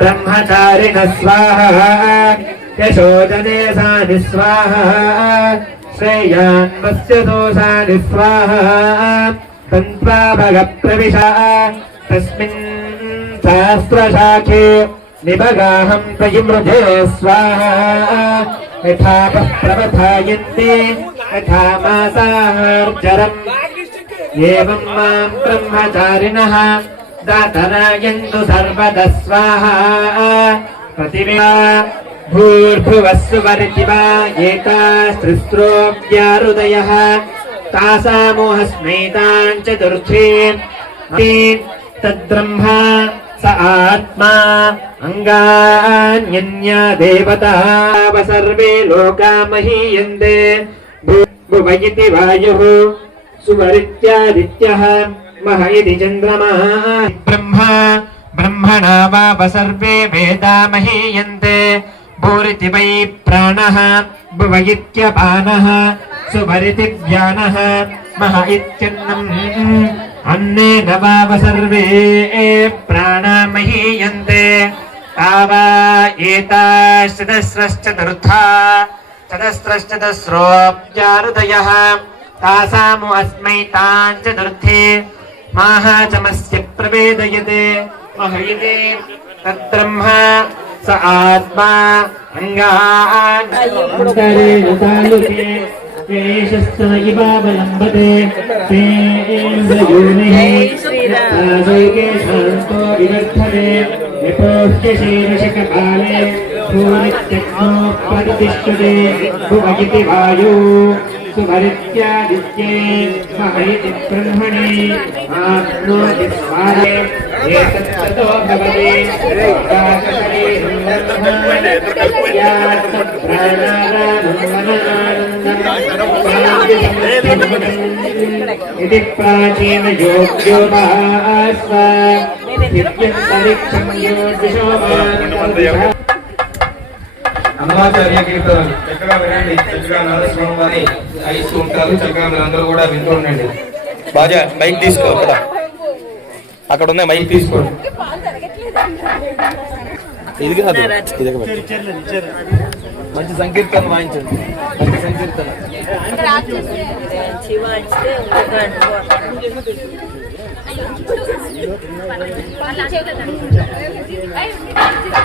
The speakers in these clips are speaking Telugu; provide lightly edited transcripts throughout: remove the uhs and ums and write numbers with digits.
ब्रह्मचारिणः स्वाहा यशोजने सानि स्वाहा श्रेयान्वस्य दोषानि स्वाहा तन्त्वा भगप्रविशा तस्मिन् सहस्रशाखे निबगाहं प्रयुमृधे स्वाहा यथा प्रवधायन्ते यथा मासाहार्जरम् एवं मां ब्रह्मचारिणः दातरायन्तु सर्वदा स्वाहा प्रतिभा भूर्भुवः सुवर्तिवा एतास्त्रिस्रोऽव्याहृदयः तासामोहस्मैतान् चतुर्थीं तद्ब्रह्मा स आत्मा अंगान्यन्या देवता सर्वे लोका महीयन्ते भुव इति वायुः सुवरित्यादित्यः मह इति चन्द्रमः ब्रह्मा ब्रह्मणा वाव सर्वे वेदा महीयन्ते भूरिति वै प्राणः भुव इत्यपानः सुवरिति व्यानः मह इत्यन्नम् अन्नेन वाव सर्वे प्राणा महीयन्ते तावा एताश्चतस्रश्चतुर्था चतस्रश्चतस्रोऽप्याहृदयः तासामु अस्मै तान् चतुर्थे माहाचमस्य प्रवेदयते महयते तद्ब्रह्मा स आत्मा अंगान्तरेण तालुके केशस्तन इवावलम्बते तेन्द्रयोनिः तासैके शान्तो विवर्धते विपोह्यशीर्षकपाले भूरित्यग्नोपदितिष्ठते भुव इति वायु सुवरित्यादित्ये महैति ब्रह्मणे आप्नोति स्वारे एतत्ततो भवति इति प्राचीन योग्यो भास्व नित्यन्तरिक्षं योगिशो అన్నమాచార్య కీర్తనలు చక్కగా వినండి. చక్కగా నాదస్వరం వారి ఐస్తూ ఉంటారు. చక్కగా మీరందరూ కూడా వింటూ ఉండండి. బాజా మైక్ తీసుకో, అక్కడ ఉంది మైక్ తీసుకోండి. ఇది కాదు, మంచి సంకీర్తన వాయించండి. మంచి సంకీర్తన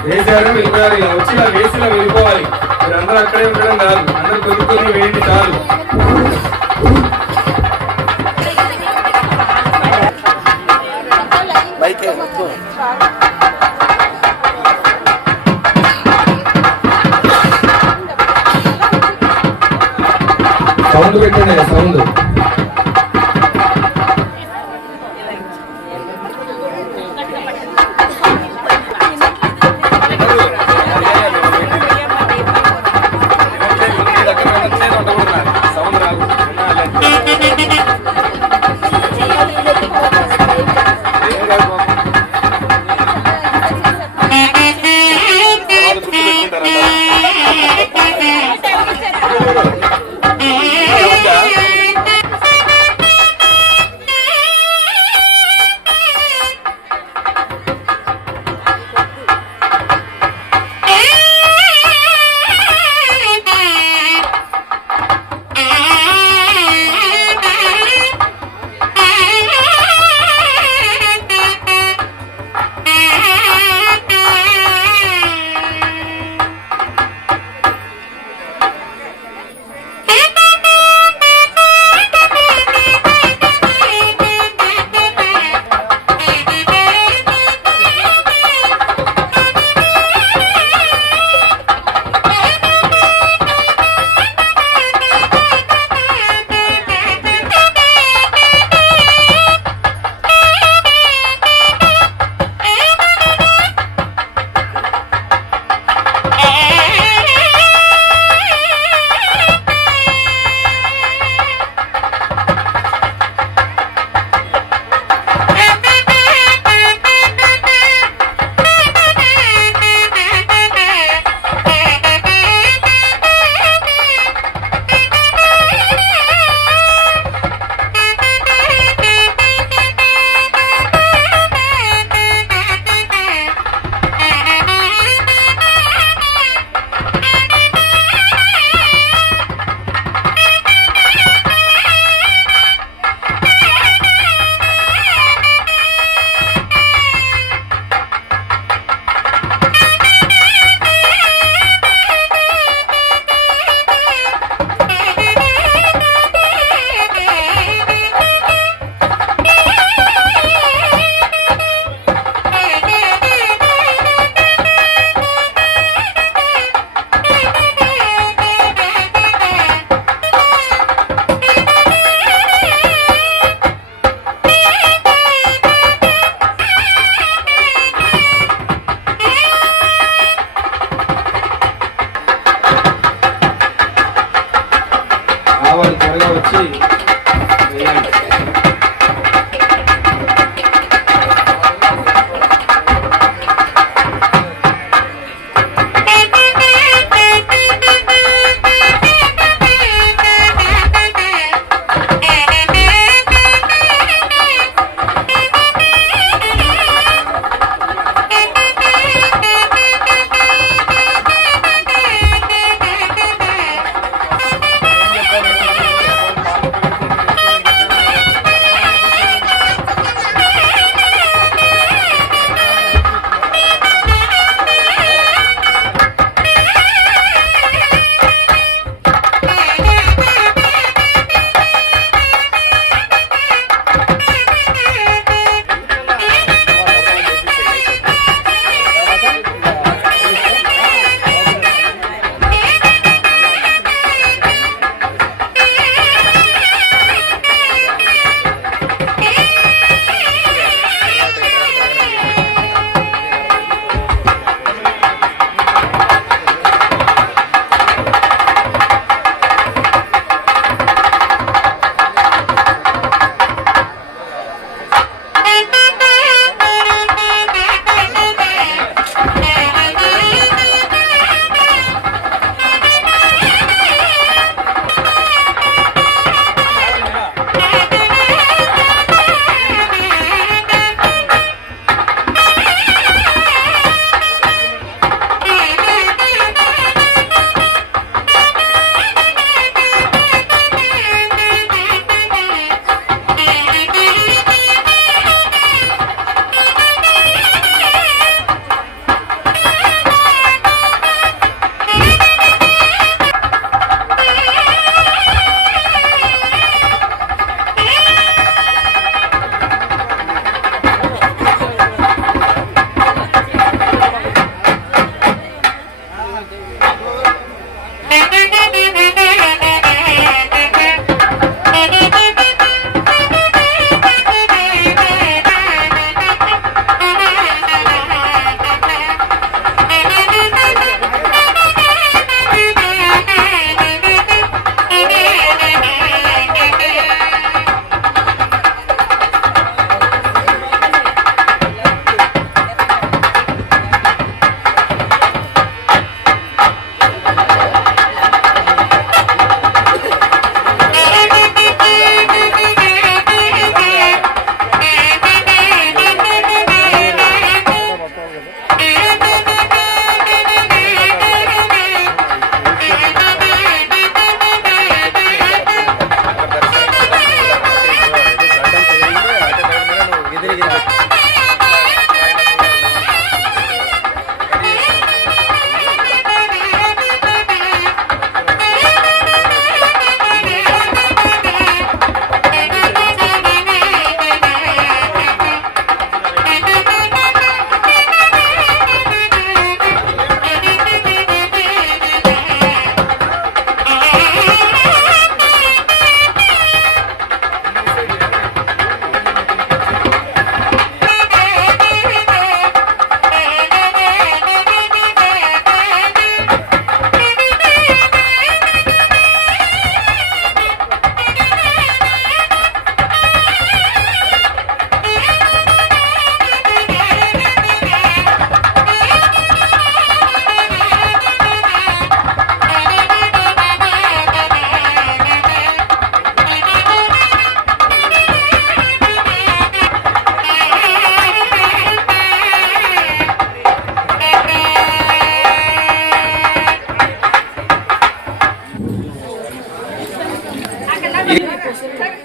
వేసారు వెళ్ళిపోయారు. ఇలా వచ్చి ఇలా వేసిలా వెళ్ళిపోవాలి. మీరందరూ అక్కడే ఉండడం కాదు, అందరూ కొద్ది వేయండి చాలు. సౌండ్ పెట్టండి, సౌండ్.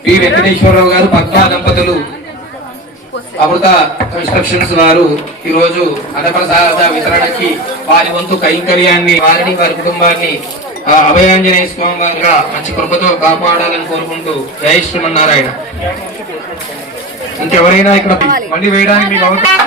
పి వెంకటేశ్వరరావు గారు పద్మా దంపతులు అమృత కన్స్ట్రక్షన్స్ వారు ఈ రోజు అన్నప్రసాద వితరణకి వారి వంతు కైంకర్యాన్ని వారిని వారి కుటుంబాన్ని అభయాంజనేయ స్వామి వారిగా మంచి కృపతో కాపాడాలని కోరుకుంటూ జై శ్రీమన్నారాయణ. ఇంకెవరైనా ఇక్కడ మళ్ళీ వేయడానికి మీకు అవకాశం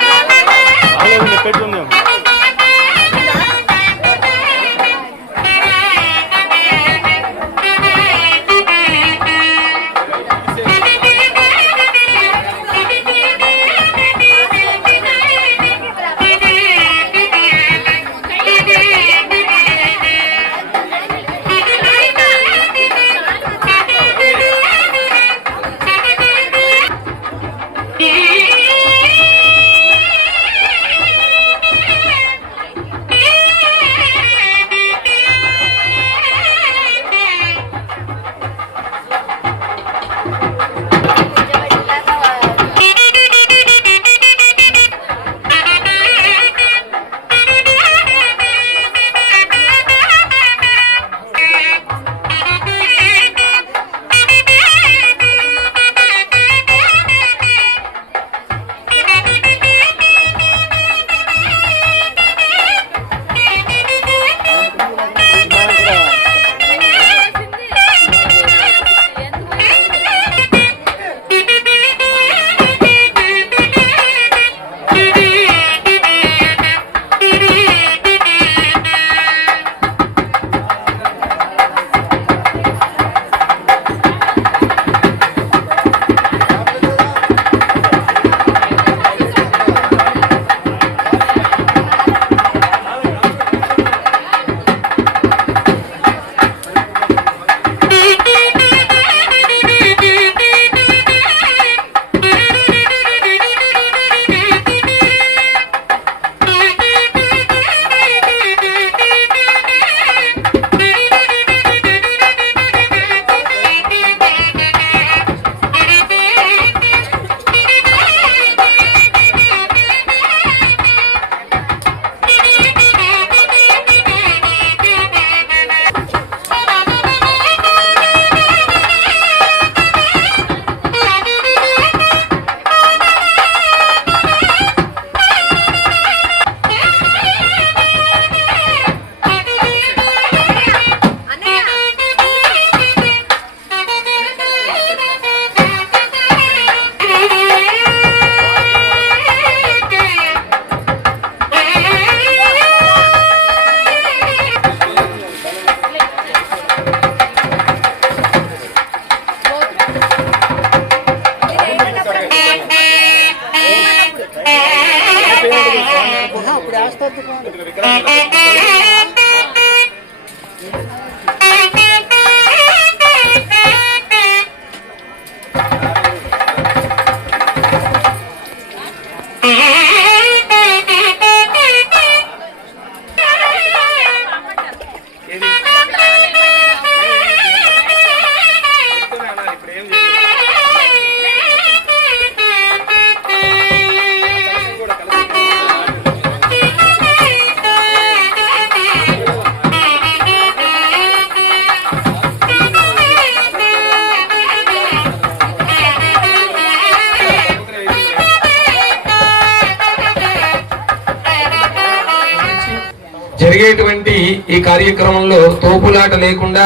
జరిగేటువంటి ఈ కార్యక్రమంలో తోపులాట లేకుండా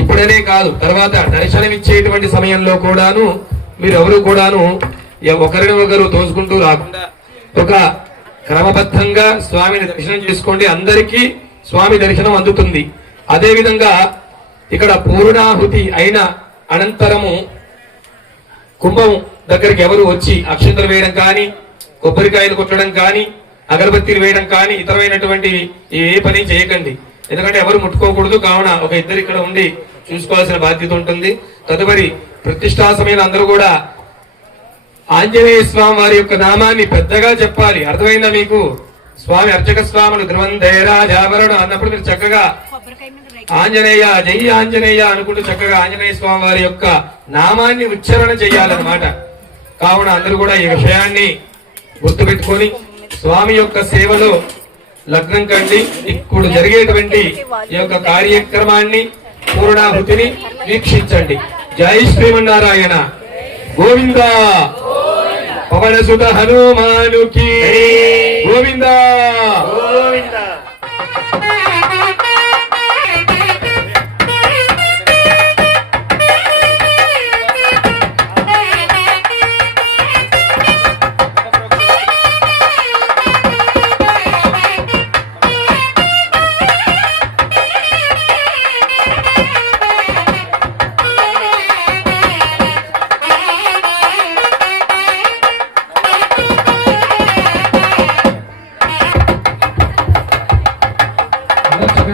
ఇప్పుడనే కాదు, తర్వాత దర్శనమిచ్చేటువంటి సమయంలో కూడాను మీరెవరు కూడాను ఒకరిని ఒకరు తోసుకుంటూ రాకుండా ఒక క్రమబద్ధంగా స్వామిని దర్శనం చేసుకోండి. అందరికీ స్వామి దర్శనం అందుతుంది. అదే విధంగా ఇక్కడ పూర్ణాహుతి అయిన అనంతరము కుంభం దగ్గరికి ఎవరు వచ్చి అక్షంతలు వేయడం కానీ, కొబ్బరికాయలు కొట్టడం కానీ, అగరబత్తీలు వేయడం కానీ ఇతరమైనటువంటి ఏ పని చేయకండి. ఎందుకంటే ఎవరు ముట్టుకోకూడదు. కావున ఒక ఇద్దరు ఇక్కడ ఉండి చూసుకోవాల్సిన బాధ్యత ఉంటుంది. తదుపరి ప్రతిష్టా సమయంలో అందరూ కూడా ఆంజనేయ స్వామి వారి యొక్క నామాన్ని పెద్దగా చెప్పాలి. అర్థమైందా మీకు? స్వామి అర్చక స్వాములు ధ్రువంధేరాజావరణం అన్నప్పుడు మీరు చక్కగా ఆంజనేయ జై ఆంజనేయ అనుకుంటూ చక్కగా ఆంజనేయ స్వామి వారి యొక్క నామాన్ని ఉచ్చారణ చేయాలన్నమాట. కావున అందరూ కూడా ఈ విషయాన్ని గుర్తుపెట్టుకొని స్వామి యొక్క సేవలో లగ్నం కండి. ఇప్పుడు జరిగేటువంటి ఈ యొక్క కార్యక్రమాన్ని పూర్ణాహుతిని వీక్షించండి. జై శ్రీమన్నారాయణ గోవింద. పవన సుత హనుమానుకి గోవింద గోవింద.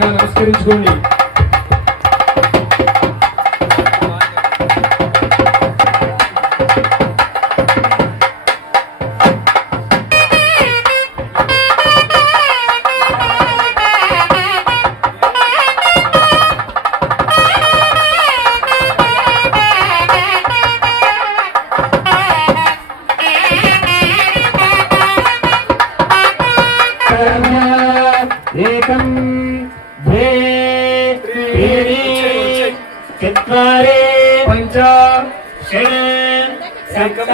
నమస్కరించుకోండి. ఏకం ద్వే త్రీణి చత్వారి పంచ షడ్ సప్త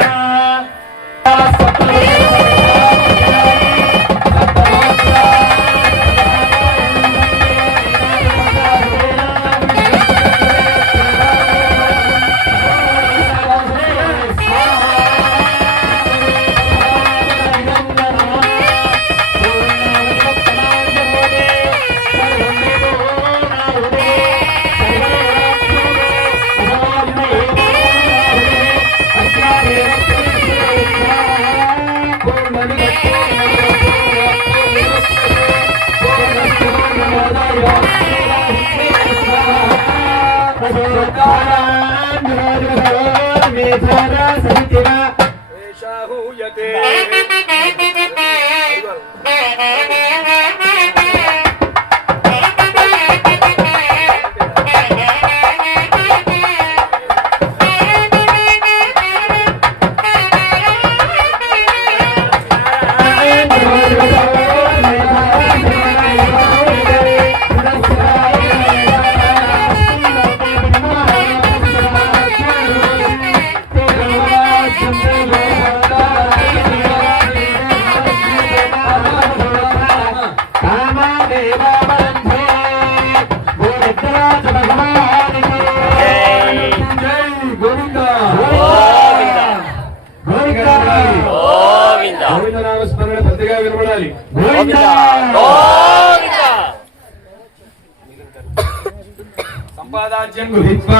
గోవిందనామస్మరణ పెద్దగా వినబడాలి. సంపాదాజ్యం గృహీత్వా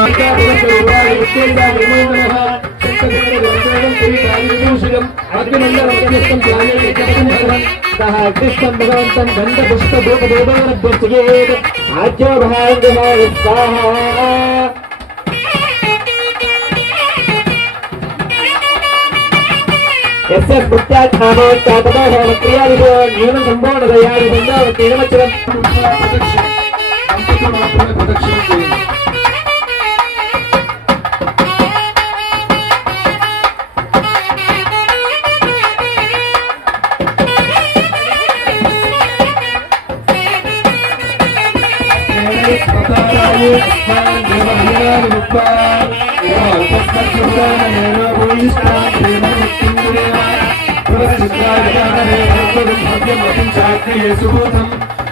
భగవంతం దండ పుష్ప భూపదేవాభ్యర్థియేత్ ఆజ్యో భాంగమాస్వాహ. यस्य स्मृत्याख्यानोत्तापदोहरक्रियादिभो न्यूनसम्पूर्णदयानि बन्धावतीनमच्चरम् ప్రదక్షిణ చేయండి.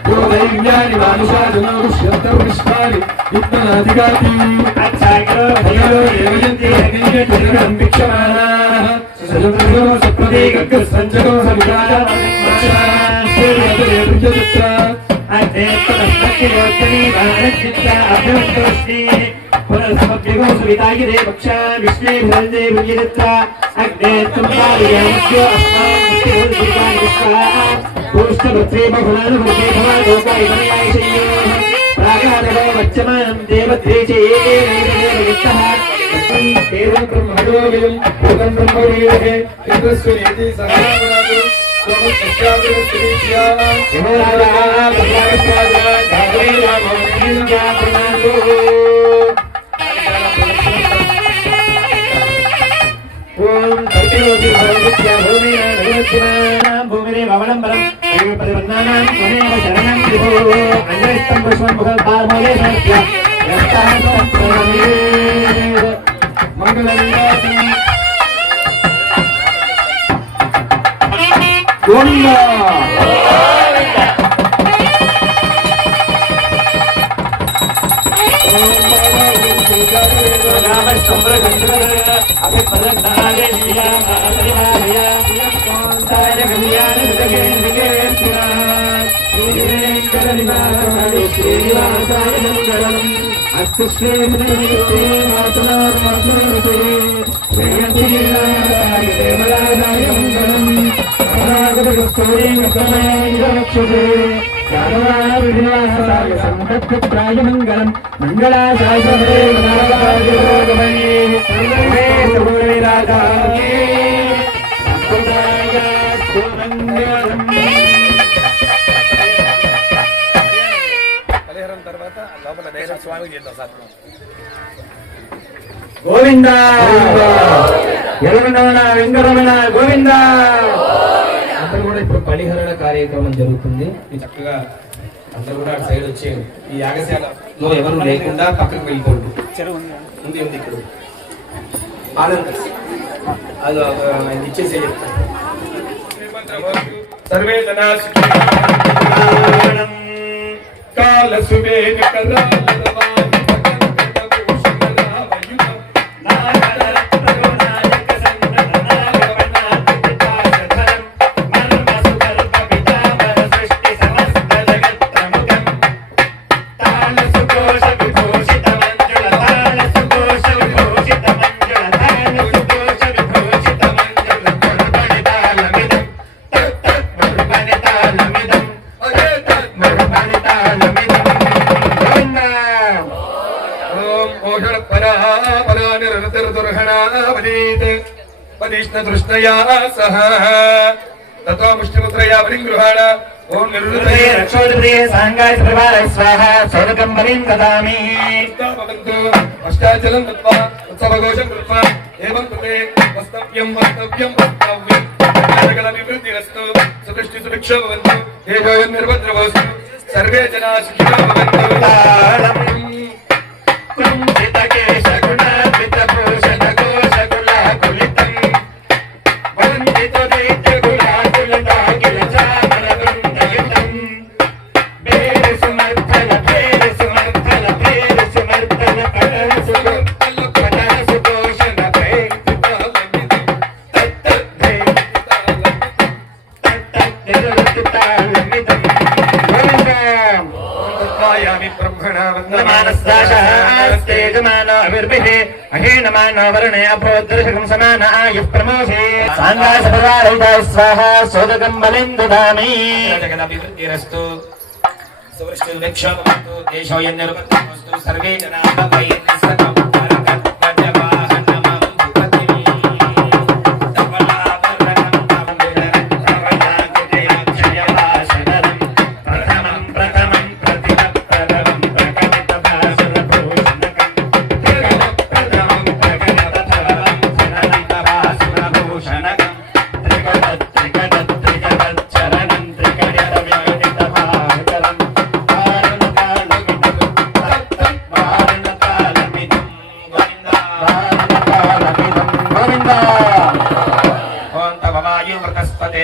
दैव्यानि मानुषाजनो दुष्यन्तौ विश्वानि विद्मनाधिगाति अच्छाग्रो भयो देवयन्ति अग्निजनं भिक्षमाणाः सजन्तो सप्रदेकः सञ्जनो सविताः श्रीरतरेभ्यजत्रा अद्वैतमस्मत्योत्तरी भारतचित्ता अभ्यन्तोष्णी पुनर्समभ्यगो सविताय देवक्षा विष्णुभिरन्दे विजयत्रा अग्नेत्तं पालयामस्य अस्मान् विश्वाः पुष्टभद्रे बहुलानुभूते भवा लोकाय कमलाय शय्योः प्रागारवो वच्यमानं देवद्वेषेयेनैवदेवयुक्तः एवं ब्रह्मणोऽयं भूतं ब्रह्मणीयः इन्द्रस्वनीति सहावरादो त्वं सत्याग्रस्त्रीच्या हिमराजा भगवान् धात्रेयामो नीलजातनातो ओम तर्तिरोधि भवत्या भूमिना नमस्कारं भूमिरे भवनंबरं परिवन्नानां मनेव शरणं विभो अंजलिस्तं पुष्पं मुखद्वारमूले सत्य यस्ताः प्रणमे मंगलंगासनं गोविंदा मंगलम గోవింద ఎలవనవన వెంకటరమణ గోవింద. అందరూ కూడా ఇప్పుడు బలిహరణ కార్యక్రమం జరుగుతుంది. ఇది చక్కగా అందరూ కూడా అటు సైడ్ వచ్చే ఈ యాగశాలలో ఎవరు లేకుండా పక్కకు వెళ్ళిపోండి. ఉంది ఉంది ఇక్కడ ఆనంద్ అది ఆయన ఇచ్చేసే చెప్తాను. सर्वे जना काल सुबेद दृष्टया सह ततो मुष्टिमुद्रया परिगृहाण ओम निरुद्धये रक्षोदप्रिये सांगाय प्रभाय स्वाहा सोदकं बलिं ददामि भवन्तु अष्टाचलं दत्वा उत्सवघोषं कृत्वा एवं कृते वस्तव्यं सकलविवृद्धिरस्तु सुदृष्टि सुभिक्षो भवन्तु तेजोयं निर्भद्रवस्तु सर्वे जनाः सुखिनो भवन्तु स्वाहा सोदकं बलिं ददामि जगदभिवृद्धिरस्तु सुवृष्टिर्विक्षोभवन्तु देशोऽयं निर्बन्धमस्तु सर्वे जनाः वैर्यस्तु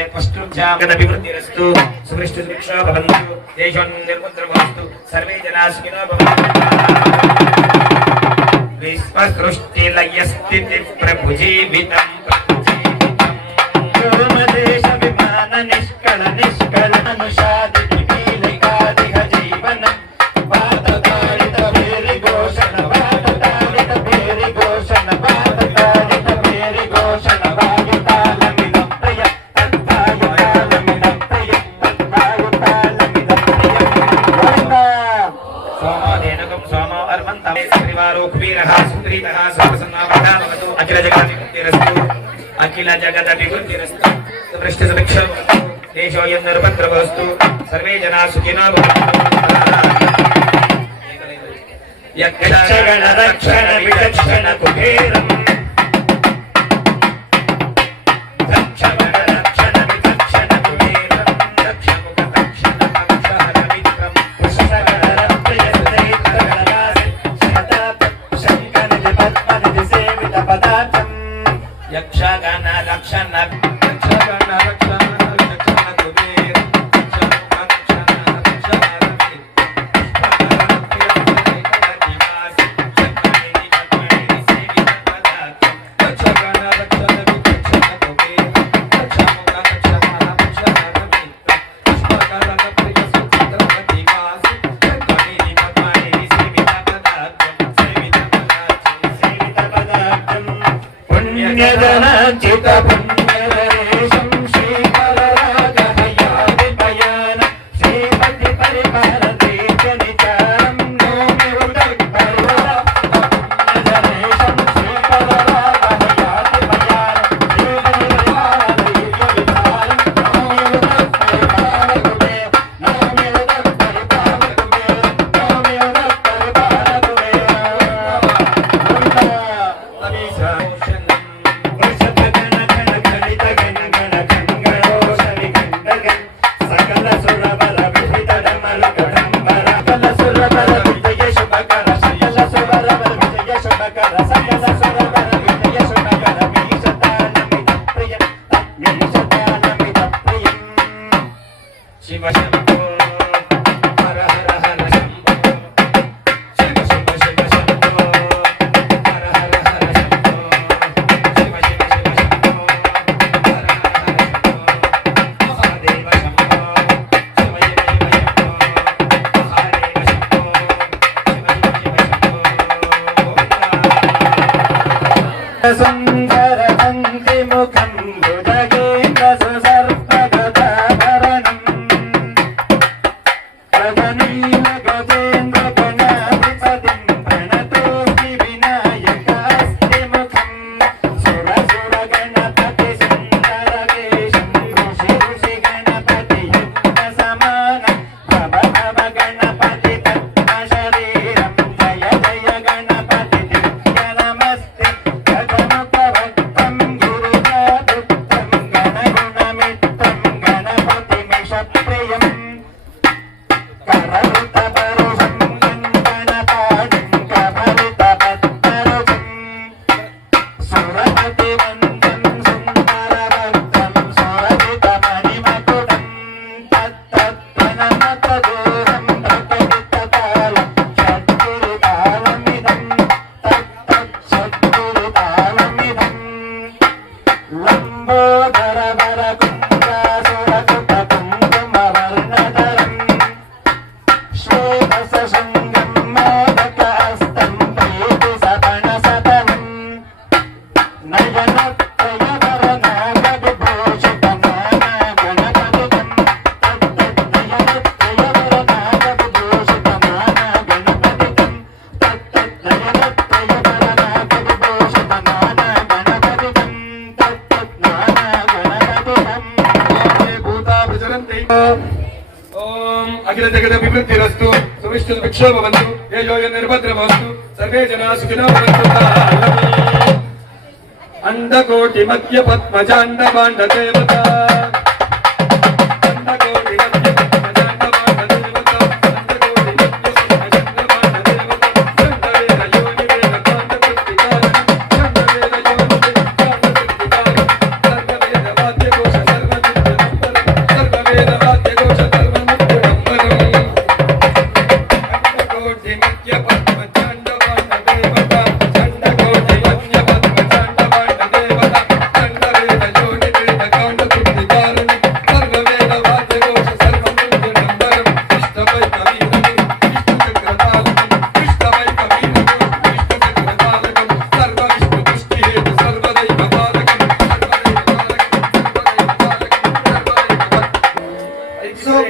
అభివృద్ధిరస్తు సువృష్టి సుభిక్షో భవంతు దేశం నిర్ముద్రమస్తు సర్వే జనా సుఖినో భవంతు విశ్వసృష్టిలయస్థితి ప్రభుజీవితం దేశ విమాన నిష్కళ నిష్కళ అనుషాది విలీలికాదిహ జీవనం వాతతాళిత భేరి ఘోషణ వాతతాళిత భేరి ఘోషణ వాతతాళిత భేరి ఘోషణ వాయుతాళమిదం ప్రియ తద్వాయుతాళమిదం ప్రియ తద్వాయుతాళమిదం ప్రియ సోమోదేనకం సోమో అర్మంతం శ్రీవారో కుబీరః సుందరీతః సర్వసన్నావధానవతు అఖిల జగదభివృద్ధిరస్తు అఖిల జగదభివృద్ధిరస్తు సువృష్టి సుభిక్షో భవంతు దేశోయం నిర్భద్రమస్తు సర్వే జనా సుఖినో భవంతు యక్షగణ రక్షణ విచక్షణ కుబేరం రక్షగణ రక్షణ విచక్షణ కుబేరం రక్షముఖ రక్షణ కంసహర విక్రమ పుష్పగణ రత్నయ సుదైత్రగణవాసి శతాప శంకనిధి పద్మనిధి సేవిత పదార్థం యక్షగణ రక్షణ పుణ్యజనాచిత పుణ్యరేషం శ్రీకరరాగహయాదిపయాన శ్రీపతి పరిపాలతే జనిచారం నోమి పుణ్యజనేషం శ్రీకరరాగహయాదిపయాన శివ శంభో హర హర హర శంభో శివ శివ శివ శంభో హర హర హర శంభో శివ శివ శివ శంభో హర హర హర శంభో మహాదేవ శంభో శివ శివ శివ శంభో మహాదేవ శంభో శివ శివ శివ శంభో సుందర కంటి ముఖం భుజగేంద్ర సుసర్పగదాభరణం గగనీల గజేంద్ర గణాధిపతిం ప్రణతోస్మి వినాయకాస్తి ముఖం సుర సుర గణపతి సుందర వేషం ఋషి ఋషి గణపతి యుక్త సమానం భవ భవ గణపతి పద్మ శరీరం జయ జయ గణపతి దివ్య నమస్తే గగముఖ భక్తం గిరిజాదుక్తం గణగుణమిత్తం గణపతిమిష ప్రియం కరరుత పరుషం గణపాణిం కమలిత పద్మరుజం సురపతి వందం సుందర భక్తం సురజిత మణిమకుటం తత్తనమత దూరం ప్రకటిత తాళం షడ్గురు తాళమిదం షడ్గురు తాళమిదం లంబోదర వర కుంభాసురకుట కుంకుమ వర్ణధరం శ్వేతసశృంగం మోదకహస్తం ప్రీతి సపణ సతనం నయనత్రయవరనాగవిభూషిత నానా గణపతితం తత్తనయనత్రయవరనాగవిభూషిత నానా గణపతితం తత్తనయనత్రయవరనాగవిభూషిత నానా గణపతితం తత్తనానా గణపతితం భూతా ప్రచరంతి ఓం అఖిల జగదభివృద్ధిరస్తు సువిష్ణు సుభిక్షో భవంతు తేజోయం నిర్భద్రమస్తు సర్వే జనా సుఖినో భవంతు అండకోటి మధ్య పద్మజాండ బాండ దేవత అండకోటి మధ్య పద్మజాండ బాండ దేవత అండకోటి మధ్య పద్మజాండ బాండ దేవత చండవేద యోని వేద కాండ కృతికారం చండవేద యోని వేద కాండ కృతికారం సర్వవేద వాద్య ఘోష సర్వచిత్త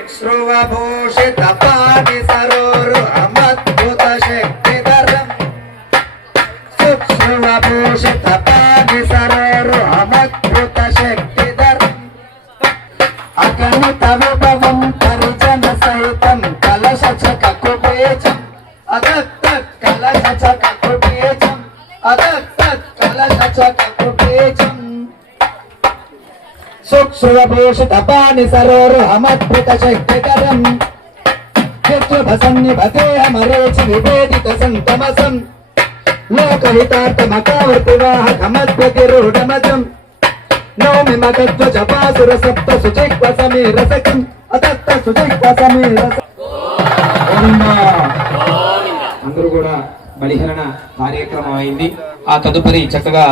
శుక్ష్రువభూషిత పాణి సరోరుహమద్భుత శక్తిధరం శుక్ష్రువభూషిత పాణి సరోరుహమద్భుత శక్తిధరం అగణిత విభవం పరిజన సహితం కలశ చక కుబేజం అదత్తత్ కలశ చక కుబేజం అదత్తత్ కలశ చక కుబేజం శుక్ష్రువభూషిత పాణి సరోరుహమద్భుత శక్తిధరం చిత్రుభసన్నిభతేహమరేచి విభేదిత సంతమసం లోకహితార్థమకావృతివాహకమద్భతిరూఢమజం నౌమి మతధ్వజ పాసుర సప్త సుచిక్వ సమీరసకం అతత్త సుచిక్వ సమీరస. అందరూ కూడా బలిహరణ కార్యక్రమం అయింది. ఆ తదుపరి చక్కగా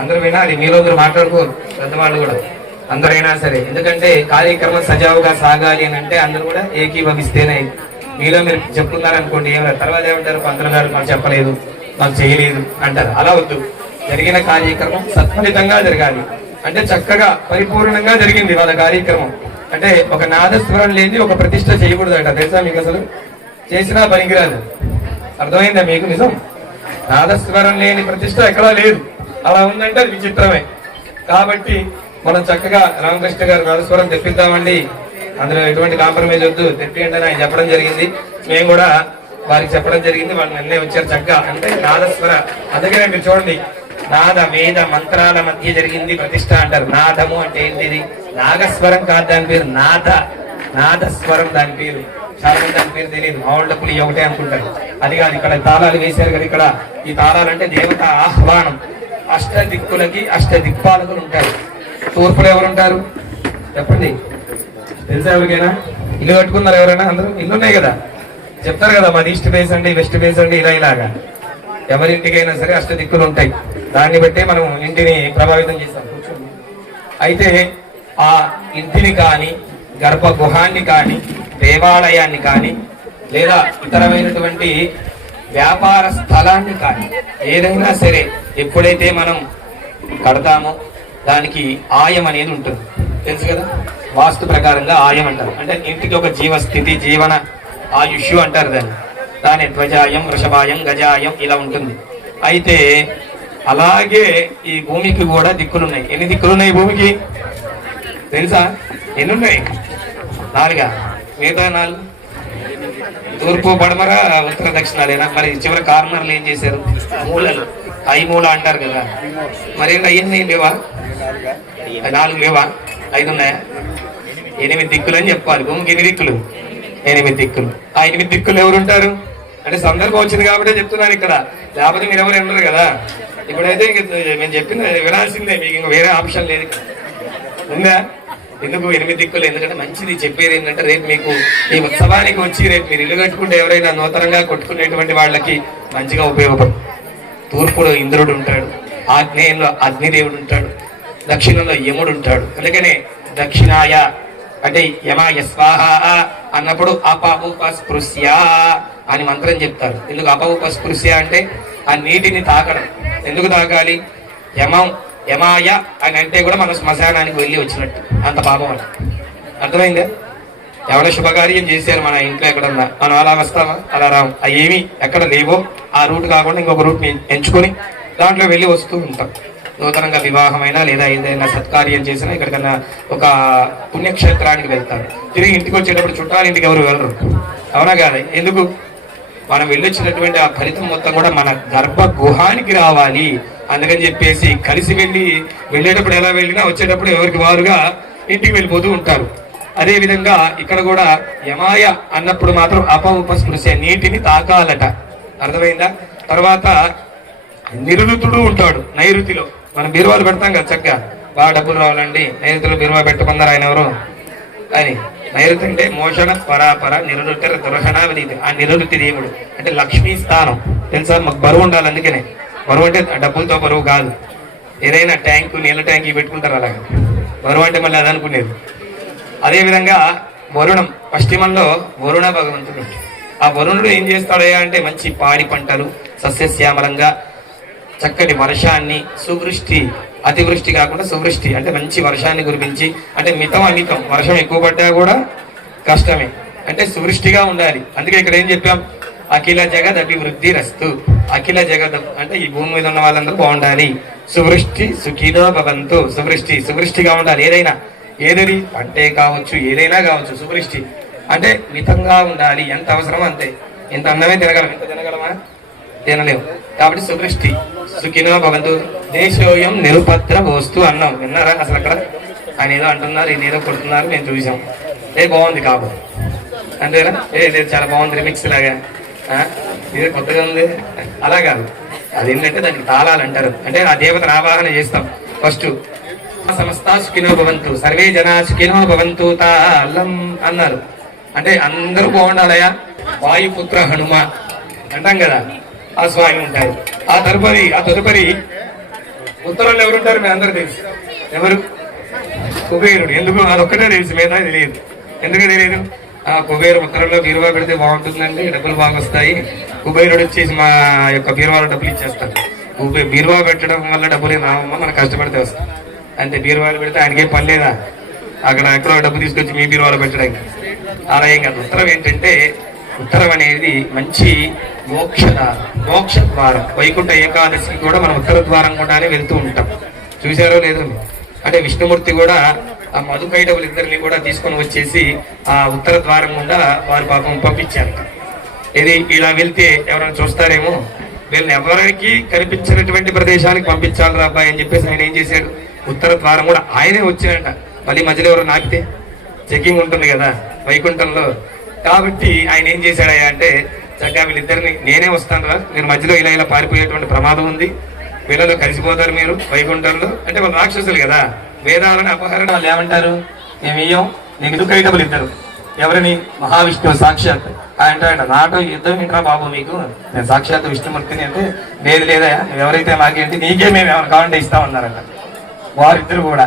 అందరూ వినాలి, మీలో అందరూ మాట్లాడుకోరు, పెద్దవాళ్ళు కూడా అందరైనా సరే. ఎందుకంటే కార్యక్రమం సజావుగా సాగాలి అని అంటే అందరూ కూడా ఏకీభవిస్తేనే. మీలో మీరు చెప్తున్నారనుకోండి, ఏమైనా తర్వాత ఏమంటారు, పంతులు గారు మాకు చెప్పలేదు, మాకు చేయలేదు అంటారు. అలా వద్దు. జరిగిన కార్యక్రమం సత్ఫలితంగా జరగాలి. అంటే చక్కగా పరిపూర్ణంగా జరిగింది వాళ్ళ కార్యక్రమం. అంటే ఒక నాదస్వరం లేని ఒక ప్రతిష్ట చేయకూడదు అంట, తెలుసా మీకు? అసలు చేసినా పనికిరాదు. అర్థమైందా మీకు? నిజం, నాదస్వరం లేని ప్రతిష్ట ఎక్కడా లేదు. అలా ఉందంటే అది విచిత్రమే. కాబట్టి మనం చక్కగా రామకృష్ణ గారు నాదస్వరం తెప్పిద్దామండి, అందులో ఎటువంటి కాంప్రమైజ్ వద్దు, తెప్పియండి అని ఆయన చెప్పడం జరిగింది. మేము కూడా వారికి చెప్పడం జరిగింది. వాళ్ళు నిన్నే వచ్చారు చక్కగా. అంటే నాదస్వర, అందుకే మీరు చూడండి, నాద వేద మంత్రాల మధ్య జరిగింది ప్రతిష్ట అంటారు. నాదము అంటే ఏంటిది? నాగస్వరం కాదు దాని పేరు, నాద. నాదస్వరం దాని పేరు. చాలా మంది దాని పేరు తెలియదు, మామూలు ఈ ఒకటే అనుకుంటారు. అది కాదు. ఇక్కడ తాళాలు వేశారు కదా, ఇక్కడ ఈ తాళాలు అంటే దేవత ఆహ్వానం. అష్ట దిక్కులకి అష్ట దిక్పాలకులు ఉంటారు. తూర్పులో ఎవరుంటారు చెప్పండి? తెలుసా ఎవరికైనా? ఇల్లు కట్టుకున్నారు ఎవరైనా? అందరూ ఇల్లు ఉన్నాయి కదా, చెప్తారు కదా, మాది ఈస్ట్ ఫేస్ అండి, వెస్ట్ ఫేస్ అండి, ఇలా ఇలాగా. ఎవరింటికైనా సరే అష్ట దిక్కులు ఉంటాయి. దాన్ని బట్టే మనం ఇంటిని ప్రభావితం చేస్తాం. అయితే ఆ ఇంటిని కానీ, గర్భగృహాన్ని కానీ, దేవాలయాన్ని కానీ, లేదా ఇతరమైనటువంటి వ్యాపార స్థలాన్ని కానీ, ఏదైనా సరే ఎప్పుడైతే మనం కడతామో దానికి ఆయం అనేది ఉంటుంది. తెలుసు కదా, వాస్తు ప్రకారంగా ఆయం అంటారు. అంటే ఇంటికి ఒక జీవస్థితి, జీవన ఆయుష్యు అంటారు దాన్ని. దాని ధ్వజాయం, వృషభాయం, గజాయం ఇలా ఉంటుంది. అయితే అలాగే ఈ భూమికి కూడా దిక్కులున్నాయి. ఎన్ని దిక్కులున్నాయి భూమికి తెలుసా? ఎన్నున్నాయి? 4. మిగతా 4 తూర్పు, పడమర, ఉత్తర, దక్షిణాలేనా? మరి చివరి కార్నర్లు ఏం చేశారు? మూలలు, మూల అంటారు కదా. మరి అయ్యింది లేవా? 4 లేవా? 5 ఉన్నాయా? 8 దిక్కులు అని చెప్పాలి. భూమికి ఎన్ని దిక్కులు? 8 దిక్కులు. ఆ 8 దిక్కులు ఎవరుంటారు అంటే సందర్భం వచ్చింది కాబట్టి చెప్తున్నాను ఇక్కడ, లేకపోతే మీరు ఎవరు ఉండరు కదా. ఇప్పుడైతే మేము చెప్పింది వినాల్సిందే, మీకు ఇంకా వేరే ఆప్షన్ లేదు. ఉందా? ఎందుకు 8 దిక్కులు? ఎందుకంటే మంచిది. చెప్పేది ఏంటంటే రేపు మీకు ఈ ఉత్సవానికి వచ్చి రేపు మీరు ఇల్లు కట్టుకుంటే ఎవరైనా నూతనంగా కొట్టుకునేటువంటి వాళ్ళకి మంచిగా ఉపయోగపడు. తూర్పులో ఇంద్రుడు ఉంటాడు, ఆగ్నేయంలో అగ్నిదేవుడు ఉంటాడు, దక్షిణంలో యముడు ఉంటాడు. అందుకనే దక్షిణాయ అంటే యమాయ స్వాహ అన్నప్పుడు అపఉపస్పృశ్య అని మంత్రం చెప్తారు. ఎందుకు అపఉపస్పృశ్య అంటే ఆ నీటిని తాకడం. ఎందుకు తాకాలి? యమాయ అని అంటే కూడా మనం శ్మశానానికి వెళ్ళి వచ్చినట్టు, అంత పాపం అని. అర్థమైందా? ఎవరైనా శుభకార్యం చేశారు మన ఇంట్లో ఎక్కడన్నా, మనం అలా వస్తామా? అలా రాము. అవి ఏమి ఎక్కడ లేవో ఆ రూట్ కాకుండా ఇంకొక రూట్ ఎంచుకొని దాంట్లో వెళ్ళి వస్తూ ఉంటాం. నూతనంగా వివాహమైనా లేదా ఏదైనా సత్కార్యం చేసినా ఎక్కడికన్నా ఒక పుణ్యక్షేత్రానికి వెళ్తారు. తిరిగి ఇంటికి వచ్చేటప్పుడు చుట్టాల ఇంటికి ఎవరు వెళ్ళరు, అవునా కాదు? ఎందుకు? మనం వెళ్ళొచ్చినటువంటి ఆ ఫలితం మొత్తం కూడా మన గర్భగృహానికి రావాలి. అందుకని చెప్పేసి కలిసి వెళ్ళేటప్పుడు ఎలా వెళ్ళినా వచ్చేటప్పుడు ఎవరికి వారుగా ఇంటికి వెళ్ళిపోతూ ఉంటారు. అదే విధంగా ఇక్కడ కూడా యమాయ అన్నప్పుడు మాత్రం అపఉపస్పృశ్య, నీటిని తాకాలట. అర్థమైందా? తర్వాత నిరుతుడు ఉంటాడు నైరుతిలో. మనం బీరువాలు పెడతాం కదా, చక్కగా బాగా డబ్బులు రావాలండి, నైరుతిలో బీరువా పెట్టుకున్నారు ఆయన ఎవరు అని. నైరుతి అంటే మోషణ పరాపర నిరుతుర దుర్హణావధి. ఆ నిరుతి దేవుడు అంటే లక్ష్మీ స్థానం. తెలుసా? మాకు బరువు ఉండాలి. అందుకనే బరువు అంటే డబ్బులతో బరువు కాదు. ఏదైనా ట్యాంకు, నీళ్ళ ట్యాంక్ పెట్టుకుంటారు అలాగే. బరువు అంటే మళ్ళీ అదనుకునేది. అదేవిధంగా వరుణం, పశ్చిమంలో వరుణ భగవంతుడు. ఆ వరుణుడు ఏం చేస్తాడయ్యా అంటే మంచి పాడి పంటలు, సస్యశ్యామలంగా చక్కటి వర్షాన్ని, సువృష్టి, అతివృష్టి కాకుండా సువృష్టి అంటే మంచి వర్షాన్ని కురిపించి, అంటే మితం అమితం, వర్షం ఎక్కువ పడ్డా కూడా కష్టమే, అంటే సువృష్టిగా ఉండాలి. అందుకే ఇక్కడ ఏం చెప్పాం, అఖిల జగద్ అభివృద్ధి రస్తు. అఖిల జగద్ అంటే ఈ భూమి మీద ఉన్న వాళ్ళందరూ బాగుండాలి. సువృష్టి సుఖినో భవంతు. సువృష్టిగా ఉండాలి. ఏదైనా పంటే కావచ్చు, ఏదైనా కావచ్చు. సువృష్టి అంటే మితంగా ఉండాలి, ఎంత అవసరమో అంతే. ఇంత అన్నమే తినగలం, ఎంత తినగలమా? తినలేము. కాబట్టి సువృష్టి సుఖినో భవంతు. దేశోయం నిరుపద్ర వస్తు అన్నాం. విన్నారా? అసలు అక్కడ ఆయన ఏదో అంటున్నారు, ఈయన ఏదో కొడుతున్నారు, మేము చూసాం. బాగుంది కాబట్టి అంతేనా? చాలా బాగుంది, రిమిక్స్ లాగా. ఇది కొత్తగా ఉంది అలా కాదు. అదేంటంటే దానికి తాళాలు అంటారు. అంటే ఆ దేవతను ఆవాహన చేస్తాం. ఫస్ట్ సమస్త సుఖినో భవంతు, సర్వే జనా సుఖినో భవంతు తాళం అన్నారు. అంటే అందరూ బాగుండాలయా. వాయుపుత్ర హనుమ అంటాం కదా, ఆ స్వామి ఉంటారు. ఆ తదుపరి ఉత్తరంలో ఎవరుంటారు? మీ అందరూ తెలుసు. ఎవరు? కుబేరుడు. ఎందుకు? అదొక్కటే తెలుసు, మిగతా తెలియదు. ఎందుకు తెలియదు? ఆ కుబేరు ఉత్తరంలో బీరువా పెడితే బాగుంటుందండి, డబ్బులు బాగా వస్తాయి. కుబేరుడు వచ్చేసి మా యొక్క బీరువాలో డబ్బులు ఇచ్చేస్తాడు. బీరువా పెట్టడం వల్ల డబ్బులు రావమ్మా, మనం కష్టపడితే వస్తాం అంతే. బీరువాలు పెడితే ఆయనకేం పని లేదా, అక్కడ ఎక్కడో డబ్బు తీసుకొచ్చి మీ బీరువాలో పెట్టడానికి. అలా ఏం కాదు. ఉత్తరం ఏంటంటే, ఉత్తరం అనేది మంచి మోక్ష ద్వారం. వైకుంఠ ఏకాదశికి కూడా మనం ఉత్తర ద్వారం గుండానే వెళ్తూ ఉంటాం. చూసారో లేదో? అంటే విష్ణుమూర్తి కూడా ఆ మధుకైటవులు ఇద్దరిని కూడా తీసుకొని వచ్చేసి ఆ ఉత్తర ద్వారం గుండా వారి పాపం పంపించారు. ఇది ఇలా వెళ్తే ఎవరైనా చూస్తారేమో, వీళ్ళని ఎవరికి కనిపించినటువంటి ప్రదేశానికి పంపించాలి అబ్బాయి అని చెప్పేసి ఆయన ఏం చేశాడు, ఉత్తర ద్వారం కూడా ఆయనే వచ్చాడంట. మళ్ళీ మధ్యలో ఎవరు నాకితే చెకింగ్ ఉంటుంది కదా వైకుంఠంలో. కాబట్టి ఆయన ఏం చేశాడయ్యా అంటే, చక్కగా వీళ్ళిద్దరిని నేనే వస్తాను రా, మీరు మధ్యలో ఇలా పారిపోయేటువంటి ప్రమాదం ఉంది, వీళ్ళలో కలిసిపోతారు మీరు వైకుంఠంలో. అంటే వాళ్ళు రాక్షసులు కదా, వేదాలను అపహరణ. వాళ్ళు ఏమంటారు, మేము ఇయ్యం, నీకు దుఃఖైటబులు ఇద్దరు. ఎవరిని? మహావిష్ణువు సాక్షాత్. ఆయన నాతో యుద్ధం ఏంట్రా బాబు మీకు, నేను సాక్షాత్ విష్ణుమూర్తిని. అంటే లేదా ఎవరైతే మాకేంటి, నీకే మేము ఏమైనా కావాలంటే ఇస్తామన్నారంట వారిద్దరు కూడా.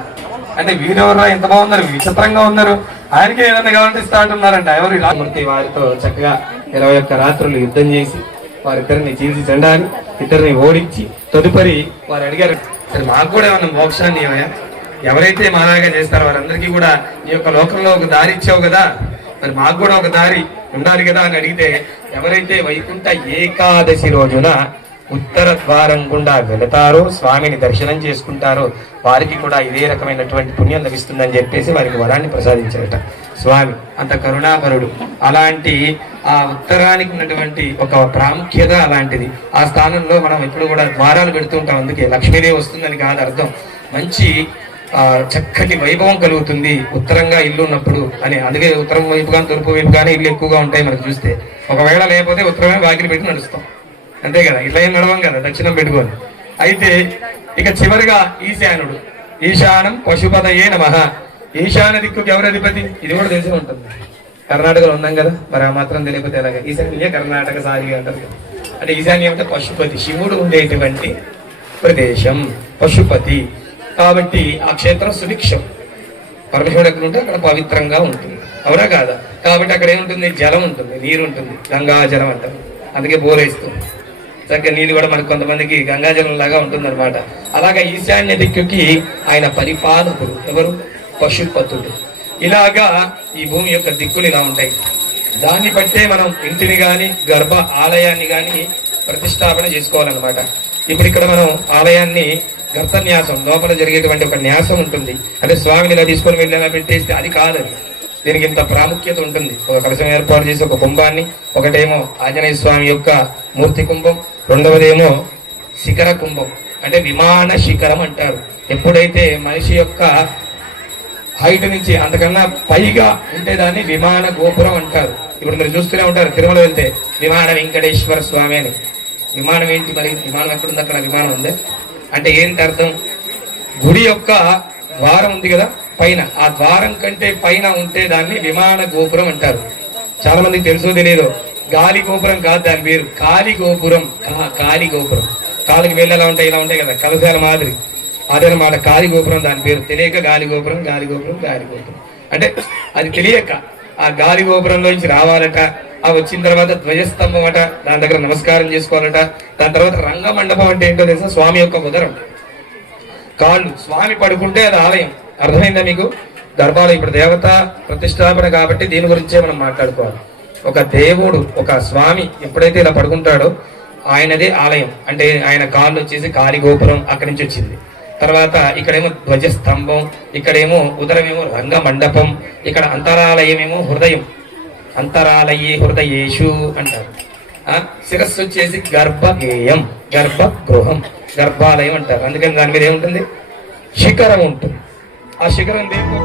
అంటే వీరెవరా ఎంత బాగున్నారు, విచిత్రంగా ఉన్నారు, ఆయనకే ఏదైనా కావాలంటే ఇస్తా అంటున్నారంట. ఎవరు? రామూర్తి వారితో చక్కగా 21 రాత్రులు యుద్ధం చేసి వారిద్దరిని చీల్చి చెండాలి, ఇద్దరిని ఓడించి తదుపరి వారు అడిగారు, సరే మాకు కూడా ఏమన్నా మోక్షాన్ని ఇవ్వయా, ఎవరైతే మాలాగా చేస్తారో వారందరికీ కూడా ఈ యొక్క లోకంలో ఒక దారి ఇచ్చావు కదా, మరి మాకు కూడా ఒక దారి ఉండాలి కదా అని అడిగితే, ఎవరైతే వైకుంఠ ఏకాదశి రోజున ఉత్తర ద్వారం గుండా వెళతారో, స్వామిని దర్శనం చేసుకుంటారో, వారికి కూడా ఇదే రకమైనటువంటి పుణ్యం లభిస్తుందని చెప్పేసి వారికి వరాన్ని ప్రసాదించారట స్వామి. అంత కరుణాపరుడు. అలాంటి ఆ ఉత్తరానికి ఉన్నటువంటి ఒక ప్రాముఖ్యత అలాంటిది. ఆ స్థానంలో మనం ఎప్పుడు కూడా ద్వారాలు పెడుతూ ఉంటాం. అందుకే లక్ష్మీదేవి వస్తుందని కాదు అర్థం, మంచి చక్కటి వైభవం కలుగుతుంది ఉత్తరంగా ఇల్లు ఉన్నప్పుడు అని. అందుకే ఉత్తరం వైపు కానీ తూర్పు వైపు కానీ ఇల్లు ఎక్కువగా ఉంటాయి మనకు చూస్తే. ఒకవేళ లేకపోతే ఉత్తరమే వాకిలి పెట్టి నడుస్తాం, అంతే కదా, ఇట్లా ఏం నడవం కదా దక్షిణం పెట్టుకొని. అయితే ఇక చివరిగా ఈశానుడు. ఈశానం పశుపతయే నమః. ఈశాన దిక్కుకి ఎవరు అధిపతి? ఇది కూడా తెలిసి ఉంటుంది. కర్ణాటకలో ఉన్నాం కదా, మరి ఆ మాత్రం తెలియకపోతే ఎలాగా? ఈశాన్య కర్ణాటక సారి అంటారు కదా. అంటే ఈశాన్యం అంటే పశుపతి, శివుడు ఉండేటువంటి ప్రదేశం పశుపతి. కాబట్టి ఆ క్షేత్రం సుభిక్షం. పరమేశ్వరుడు ఎక్కడ ఉంటే అక్కడ పవిత్రంగా ఉంటుంది, అవునా కాదా? కాబట్టి అక్కడ ఏముంటుంది? జలం ఉంటుంది, నీరు ఉంటుంది, గంగా జలం అంటారు. అందుకే బోరేస్తుంది చక్కగా నీళ్ళు కూడా మనకు కొంతమందికి గంగాజలం లాగా ఉంటుంది అనమాట. అలాగా ఈశాన్య దిక్కుకి ఆయన పరిపాలకుడు. ఎవరు? పశుపతుడు. ఇలాగా ఈ భూమి యొక్క దిక్కులు ఇలా ఉంటాయి. దాన్ని బట్టే మనం ఇంటిని గాని గర్భ ఆలయాన్ని గాని ప్రతిష్టాపన చేసుకోవాలన్నమాట. ఇప్పుడు ఇక్కడ మనం ఆలయాన్ని గర్తన్యాసం, లోపల జరిగేటువంటి ఒక న్యాసం ఉంటుంది. అంటే స్వామిని ఇలా తీసుకొని వెళ్ళి ఇలా పెట్టేస్తే అది కాదని, దీనికి ఇంత ప్రాముఖ్యత ఉంటుంది. ఒక కలశం ఏర్పాటు చేసి ఒక కుంభాన్ని, ఒకటేమో ఆంజనేయ స్వామి యొక్క మూర్తి కుంభం, రెండవదేమో శిఖర కుంభం, అంటే విమాన శిఖరం అంటారు. ఎప్పుడైతే మనిషి యొక్క హైట్ నుంచి అంతకన్నా పైగా ఉంటే దాన్ని విమాన గోపురం అంటారు. ఇప్పుడు మీరు చూస్తూనే ఉంటారు, తిరుమల వెళ్తే విమాన వెంకటేశ్వర స్వామి అని. విమానం ఏంటి మరి? విమానం ఎక్కడుంది? అక్కడ విమానం ఉంది అంటే ఏంటి అర్థం? గుడి యొక్క ద్వారం ఉంది కదా పైన, ఆ ద్వారం కంటే పైన ఉంటే దాన్ని విమాన గోపురం అంటారు. చాలా మందికి తెలుసో తెలియదు, గాలి గోపురం కాదు దాని పేరు, కాలి గోపురం. కాలి గోపురం, కాలికి వేళ్ళు ఎలా ఉంటాయి, ఇలా ఉంటాయి కదా కలశాల మాదిరి, అదనమాట కాలి గోపురం దాని పేరు. తెలియక గాలి గోపురం గాలి గోపురం గాలి గోపురం అంటే అది తెలియక ఆ గాలి గోపురంలో నుంచి రావాలట, ఆ వచ్చిన తర్వాత ధ్వజస్తంభం అట, దాని దగ్గర నమస్కారం చేసుకోవాలట. దాని తర్వాత రంగ మండపం అంటే ఏంటో తెలుసా? స్వామి యొక్క ఉదరం, కాళ్ళు. స్వామి పడుకుంటే అది ఆలయం. అర్థమైందా మీకు? గర్భాలయం. ఇప్పుడు దేవత ప్రతిష్టాపన కాబట్టి దీని గురించే మనం మాట్లాడుకోవాలి. ఒక దేవుడు, ఒక స్వామి ఎప్పుడైతే ఇలా పడుకుంటాడో ఆయనదే ఆలయం. అంటే ఆయన కాళ్ళు వచ్చేసి కాలి గోపురం అక్కడి నుంచి వచ్చింది. తర్వాత ఇక్కడేమో ధ్వజస్తంభం, ఇక్కడేమో ఉదరమేమో రంగ మండపం, ఇక్కడ అంతరాలయమేమో హృదయం. అంతరాలయే హృదయేషు అంటారు. శిరస్సు వచ్చేసి గర్భగేయం, గర్భగృహం, గర్భాలయం అంటారు. అందుకని దాని మీద ఏముంటుంది? శిఖరం ఉంటుంది. ఆ శిఖరం దేంతో